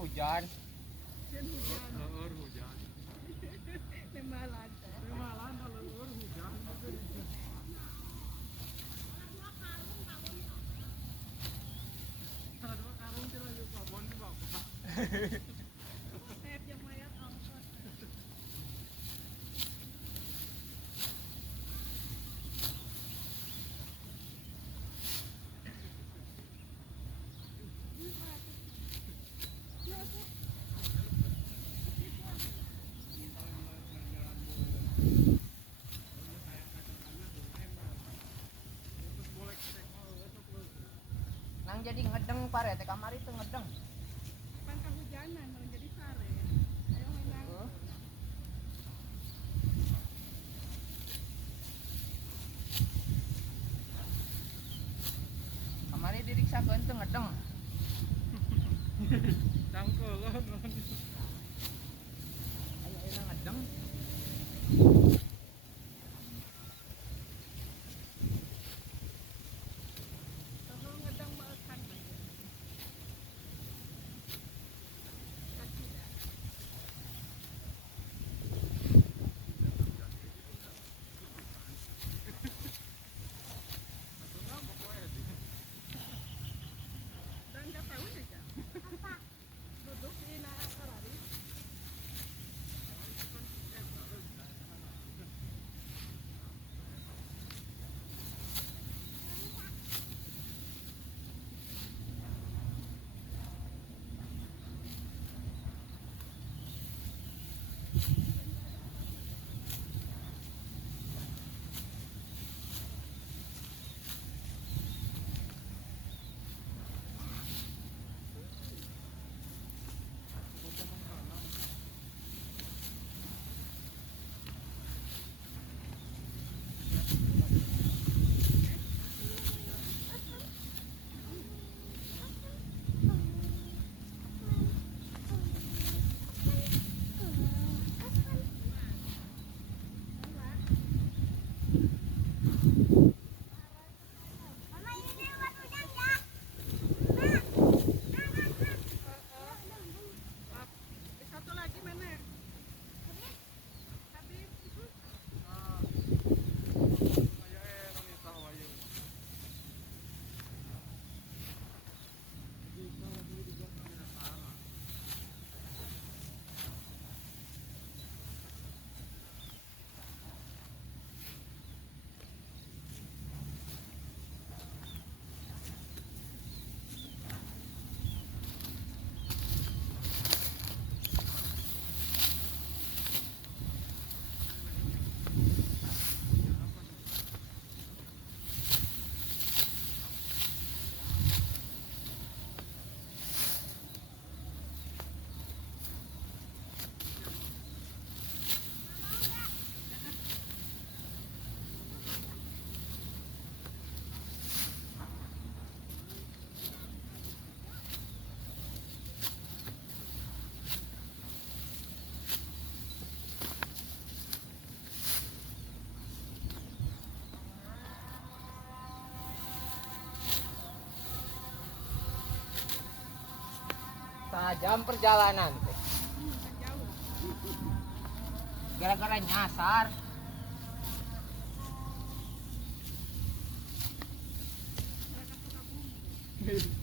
hujan. Hujan. Nemalan. Malam kalau hujan. Aduh, karung kira yuk babon di bapak. Kayak yang mayat angkot. Nang jadi ngedeng pare teh kamari teh ngedeng. Pan kehujanan mau jadi sare. Ayo menang. Kamari diriksakeun teh ngedeng. Cangkeulun. Aya ngedeng. Kalau ngedang makan. Dan nggak tahu aja. Apa? Duduk di Narasarari. Satu lagi mana? Habib. Setengah jam perjalanan teh. Jauh. Gara-gara nyasar. Mereka suka bumi.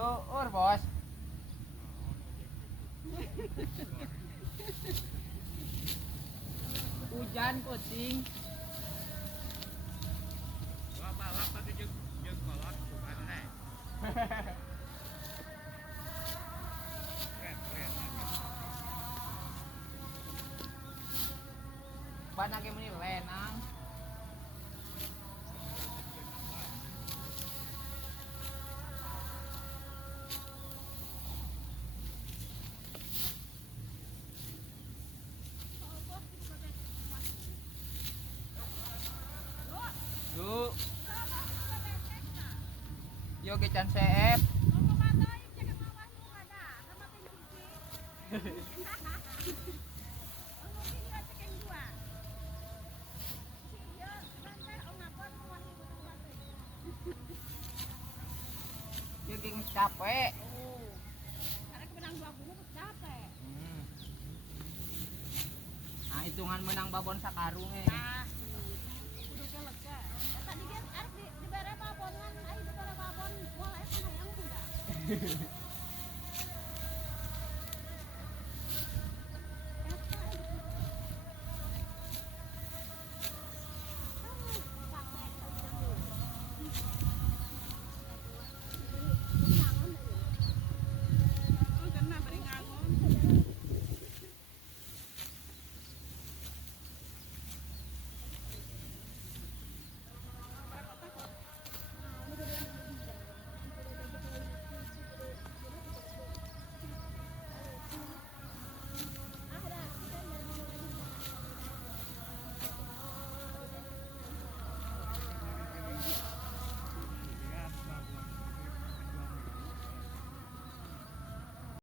Buur bos. Hujan kucing. Wah, balap tadi jeung kolot bukan teh. Keren. Ban lagi meni lenang. Yuk. Yo gecan CF. Yo geng capek. Hmm. Nah, hitungan menang babon sakarung eh. Tadi kan di bare babon kan ai di bare babon wala hayang kuda.